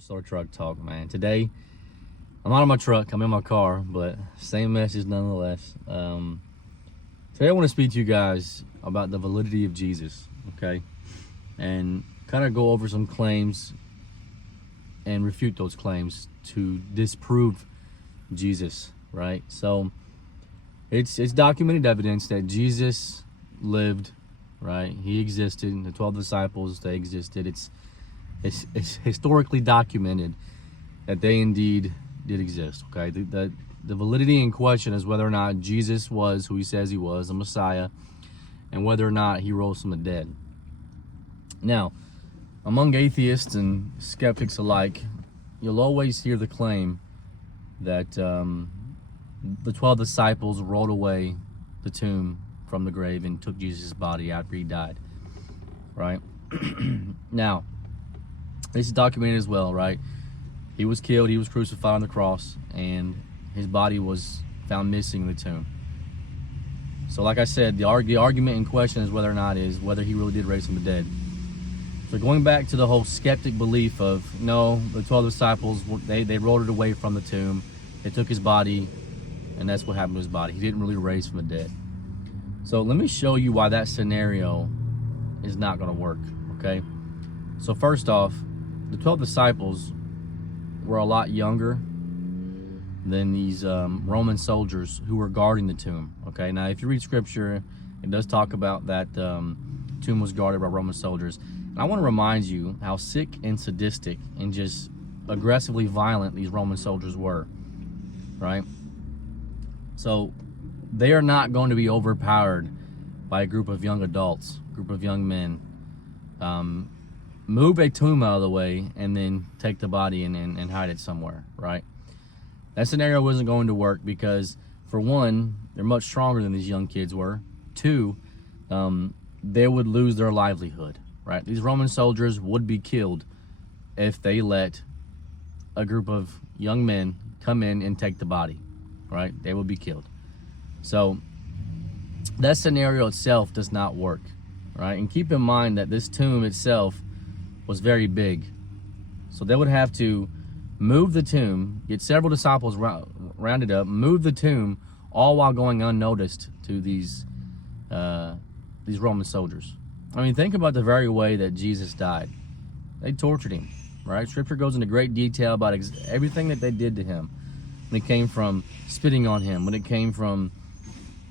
episode of Truck Talk, man. Today, I'm out of my truck. I'm in my car, but same message nonetheless. Today, I want to speak to you guys about the validity of Jesus, okay? And kind of go over some claims and refute those claims to disprove Jesus, right? So, it's documented evidence that Jesus lived, right? He existed. The 12 disciples, they existed. It's historically documented that they indeed did exist, okay? The validity in question is whether or not Jesus was who he says he was, the Messiah, and whether or not he rose from the dead. Now, among atheists and skeptics alike, you'll always hear the claim that the 12 disciples rolled away the tomb from the grave and took Jesus' body after he died, right? Now, this is documented as well, right? He was killed, he was crucified on the cross, and his body was found missing in the tomb. So like I said, the argument in question is whether he really did raise from the dead. So going back to the whole skeptic belief of, no, the 12 disciples, they rolled it away from the tomb, they took his body, and that's what happened to his body. He didn't really raise from the dead. So let me show you why that scenario is not going to work, okay? So first off, the 12 disciples were a lot younger than these Roman soldiers who were guarding the tomb, okay? Now, if you read scripture, it does talk about that tomb was guarded by Roman soldiers. And I want to remind you how sick and sadistic and just aggressively violent these Roman soldiers were, right? So they are not going to be overpowered by a group of young adults, group of young men. Move a tomb out of the way and then take the body and hide it somewhere, right? That scenario wasn't going to work because, for one, they're much stronger than these young kids were. Two, they would lose their livelihood, right? These Roman soldiers would be killed if they let a group of young men come in and take the body, right? They would be killed. So that scenario itself does not work, right? And keep in mind that this tomb itself was very big. So they would have to move the tomb, get several disciples rounded up, move the tomb, all while going unnoticed to these Roman soldiers. I mean, think about the very way that Jesus died. They tortured him, right? Scripture goes into great detail about everything that they did to him. When it came from spitting on him, when it came from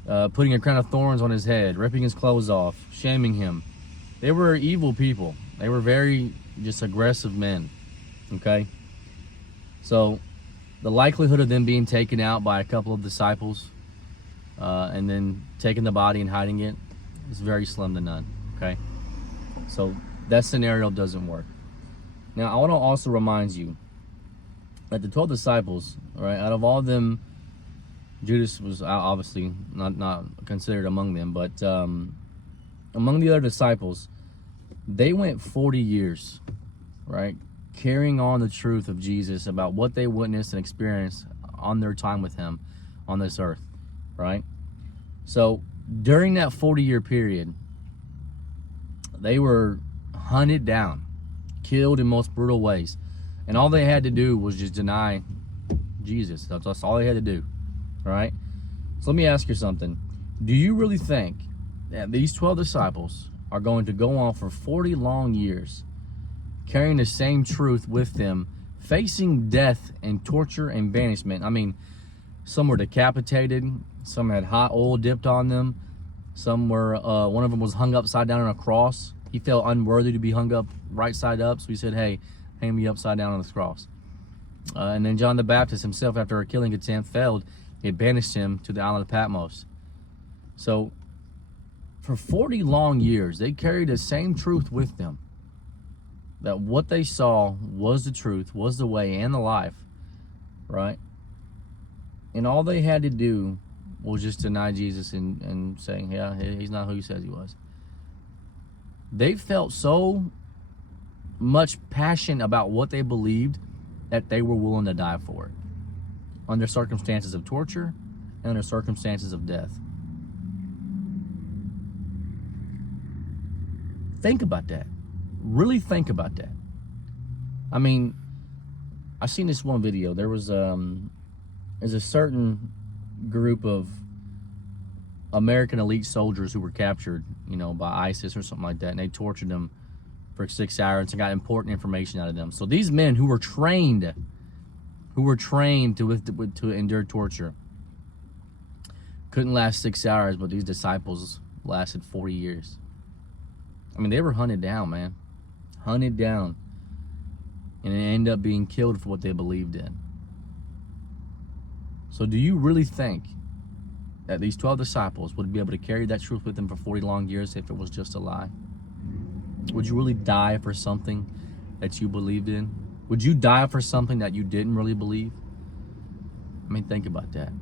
putting a crown of thorns on his head, ripping his clothes off, shaming him. They were evil people. They were very just aggressive men, okay? So the likelihood of them being taken out by a couple of disciples and then taking the body and hiding it is very slim to none, okay? So that scenario doesn't work. Now, I want to also remind you that the 12 disciples, right, out of all of them, Judas was obviously not considered among them, but among the other disciples, they went 40 years, right, carrying on the truth of Jesus about what they witnessed and experienced on their time with him on this earth, right? So during that 40-year period, they were hunted down, killed in most brutal ways, and all they had to do was just deny Jesus. That's all they had to do, right? So let me ask you something. Do you really think that these 12 disciples are going to go on for 40 long years carrying the same truth with them, facing death and torture and banishment? I mean, some were decapitated, some had hot oil dipped on them, some were, one of them was hung upside down on a cross. He felt unworthy to be hung up right side up, so he said, hey, hang me upside down on this cross. And then John the Baptist himself, after a killing attempt failed, it banished him to the island of Patmos. So for 40 long years, they carried the same truth with them, that what they saw was the truth, was the way and the life, right? And all they had to do was just deny Jesus and saying, yeah, he's not who he says he was. They felt so much passion about what they believed that they were willing to die for it, under circumstances of torture and under circumstances of death. Think about that. Really think about that. I mean, I seen this one video. There's a certain group of American elite soldiers who were captured, by ISIS or something like that, and they tortured them for 6 hours and got important information out of them. So these men who were trained to endure torture couldn't last 6 hours, but these disciples lasted 40 years. I mean, they were hunted down, man. Hunted down. And they ended up being killed for what they believed in. So do you really think that these 12 disciples would be able to carry that truth with them for 40 long years if it was just a lie? Would you really die for something that you believed in? Would you die for something that you didn't really believe? I mean, think about that.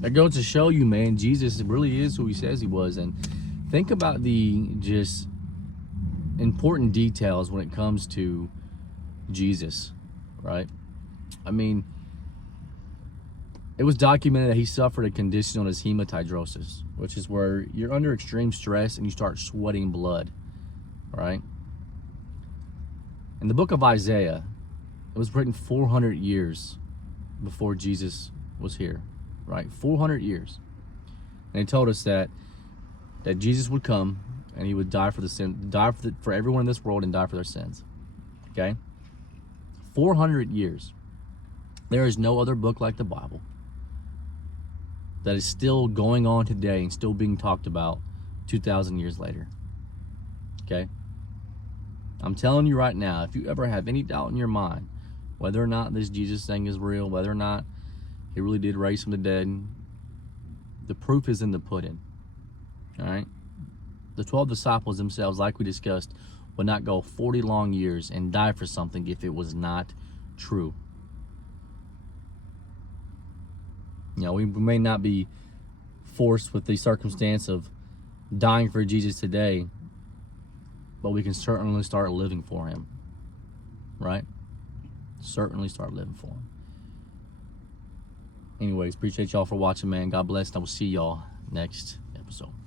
That goes to show you, man, Jesus really is who he says he was. And think about the just important details when it comes to Jesus, right? I mean, it was documented that he suffered a condition known as hematidrosis, which is where you're under extreme stress and you start sweating blood, right? In the book of Isaiah, it was written 400 years before Jesus was here, right? 400 years. And it told us that Jesus would come and he would die for the sin, for everyone in this world and die for their sins. Okay? 400 years. There is no other book like the Bible that is still going on today and still being talked about 2,000 years later. Okay? I'm telling you right now, if you ever have any doubt in your mind whether or not this Jesus thing is real, whether or not he really did raise from the dead, the proof is in the pudding. All right? The 12 disciples themselves, like we discussed, would not go 40 long years and die for something if it was not true. We may not be forced with the circumstance of dying for Jesus today, but we can certainly start living for him, right? Certainly start living for him. Anyways, appreciate y'all for watching, man. God bless, and I will see y'all next episode.